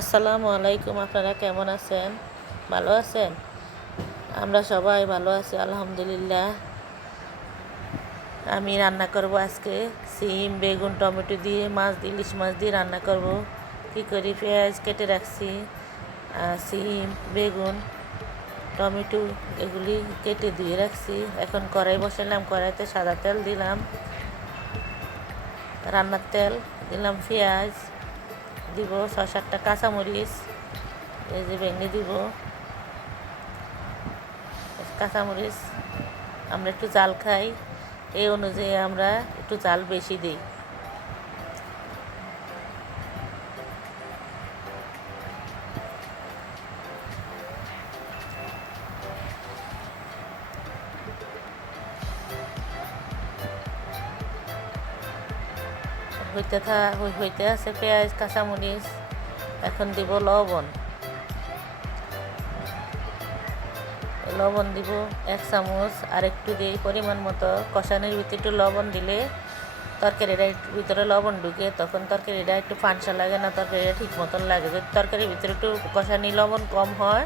আসসালামু আলাইকুম। আপনারা কেমন আছেন? ভালো আছেন? আমরা সবাই ভালো আছি আলহামদুলিল্লাহ। আমি রান্না করব আজকে সিম, বেগুন, টমেটো দিয়ে ইলিশ মাছ দিয়ে রান্না করব। কী করি, পেঁয়াজ কেটে রাখছি, সিম, বেগুন, টমেটো এগুলি কেটে দিয়ে রাখছি। এখন কড়াই বসালাম, কড়াইতে সাদা তেল দিলাম, রান্নার তেল দিলাম, পেঁয়াজ দিব, 6-7টা কাঁচামরিচ এই যে ভেঙে দিব। কাঁচামরিচ আমরা একটু জাল খাই, এই অনুযায়ী আমরা একটু জাল বেশি দিই। হইতে আছে পেঁয়াজ, কাঁচামরিচ। এখন দিব লবণ। লবণ দিব 1 চামচ, আর একটু দিই পরিমাণ মতো। কষানির ভিতরে একটু লবণ দিলে তরকারিটা ভিতরে লবণ ঢুকে, তখন তরকারিটা একটু পানসা লাগে না, তরকারিটা ঠিক মতন লাগে। যদি তরকারির ভিতরে একটু কষানি লবণ কম হয়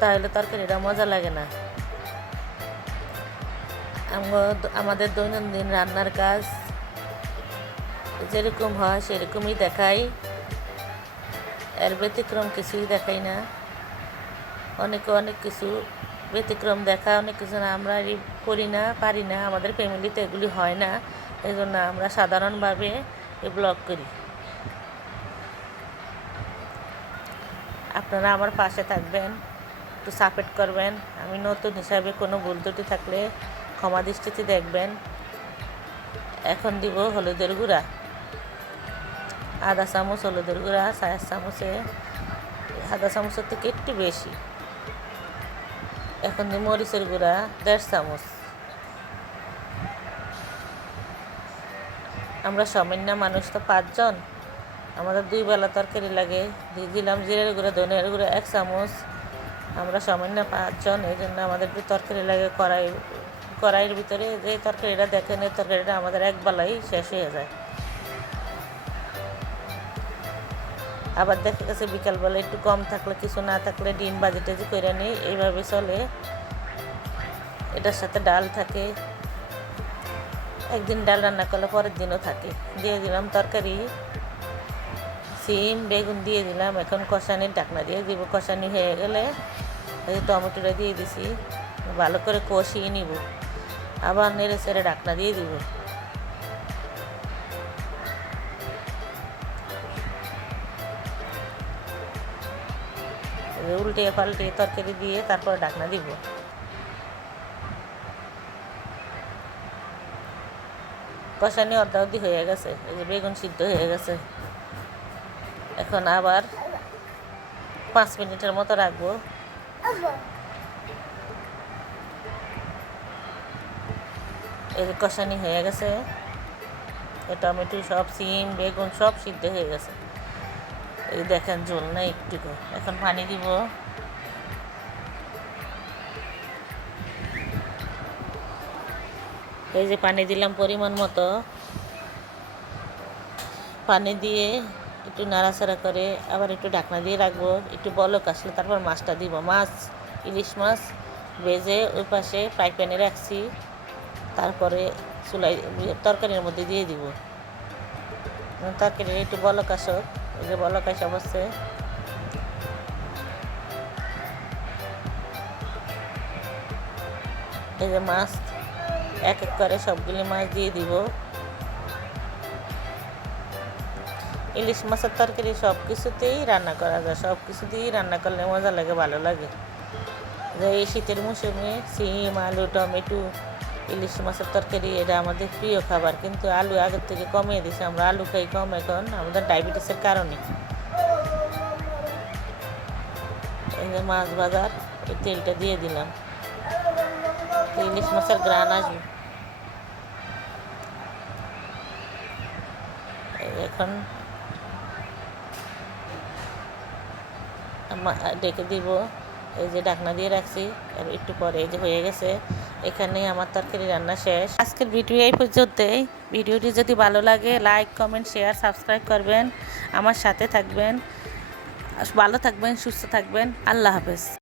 তাহলে তরকারিটা মজা লাগে না। আমাদের দৈনন্দিন রান্নার কাজ যেরকম হয় সেরকমই দেখাই, এর ব্যতিক্রম কিছুই দেখাই না। অনেকে অনেক কিছু ব্যতিক্রম দেখায়, অনেক কিছু না আমরা করি না, পারি না, আমাদের ফ্যামিলিতে এগুলি হয় না। এই জন্য আমরা সাধারণভাবে এই ব্লগ করি। আপনারা আমার পাশে থাকবেন, একটু সাপোর্ট করবেন। আমি নতুন হিসাবে কোনো ভুল ত্রুটি থাকলে ক্ষমা দৃষ্টিতে দেখবেন। এখন দিব হলুদের গুঁড়া, আধা চামচ হলুদের গুঁড়া, 4 চামচে আধা চামচের থেকে একটু বেশি। এখন দিব মরিচের গুঁড়া 1.5 চামচ। আমরা সামান্য মানুষ তো 5 জন, আমাদের 2 বেলা তরকারি লাগে। দিয়ে দিলাম জিরের গুঁড়া, ধনিয়ার গুঁড়া 1 চামচ। আমরা সামান্য 5 জন, এই জন্য আমাদের একটু তরকারি লাগে। কড়াইয়ের ভিতরে যে তরকারিটা দেখেন, এই তরকারিটা আমাদের এক বেলাই শেষ হয়ে যায়। আবার দেখা গেছে বিকালবেলা একটু কম থাকলে, কিছু না থাকলে ডিম ভাজি টাজি করে নিই, এইভাবে চলে। এটার সাথে ডাল থাকে, একদিন ডাল রান্না করলে পরের দিনও থাকে। দিয়ে দিলাম তরকারি, সিম বেগুন দিয়ে দিলাম। এখন কষানির ঢাকনা দিয়ে দিব। কষানি হয়ে গেলে এই টমেটোটা দিয়ে দিছি, ভালো করে কষিয়ে নিব। আবার নেড়ে চেড়ে ঢাকনা দিয়ে দিব। উল্টে পাল্টে তরকারি দিয়ে তারপরে ঢাকনা দিব। কষানি অর্ধি হয়ে গেছে, এই যে বেগুন সিদ্ধ হয়ে গেছে। এখন আবার 5 মিনিটের মতো রাখবো। এই যে কষানি হয়ে গেছে, টমেটো সব, সিম বেগুন সব সিদ্ধ হয়ে গেছে। এই দেখেন ঝোল না একটুকু। এখন পানি দিব। এই যে পানি দিলাম পরিমাণ মতো। পানি দিয়ে একটু নাড়াচাড়া করে আবার একটু ঢাকনা দিয়ে রাখবো। একটু বলক আসলে তারপর মাছটা দিব। ইলিশ মাছ ভেজে ওই পাশে ফ্রাই প্যানে রাখছি, তারপরে চুলাই তরকারির মধ্যে দিয়ে দিব। তরকারি একটু বলক আসুক, এই যে বলক আসে অবশ্যই। এই যে মাছ এক এক করে সবগুলি মাছ দিয়ে দিব। ইলিশ মাছের তরকারি সব কিছুতেই রান্না করা যায়, সব কিছু দিয়েই রান্না করলে মজা লাগে, ভালো লাগে। যে এই শীতের মৌসুমে সিম, আলু, টমেটো, ইলিশ মাছের তরকারি এটা আমাদের প্রিয় খাবার। কিন্তু আলু আগের থেকে কমিয়ে দিয়েছে, আমরা আলু খাই কম এখন আমাদের ডায়াবেটিসের কারণে। এই যে মাছ ভাজার এই তেলটা দিয়ে দিলাম, ইলিশ মাছের গ্রান আসবে। এখন ডেকে দিব। এই যে ঢাকনা দিয়ে রাখছি, একটু পরে এই যে হয়ে গেছে। এখানে আমার তরকারি রান্না শেষ। আজকের ভিডিও এই পর্যন্তই। ভিডিওটি যদি ভালো লাগে লাইক কমেন্ট শেয়ার সাবস্ক্রাইব করবেন, আমার সাথে থাকবেন। ভালো থাকবেন, সুস্থ থাকবেন। আল্লাহ হাফেজ।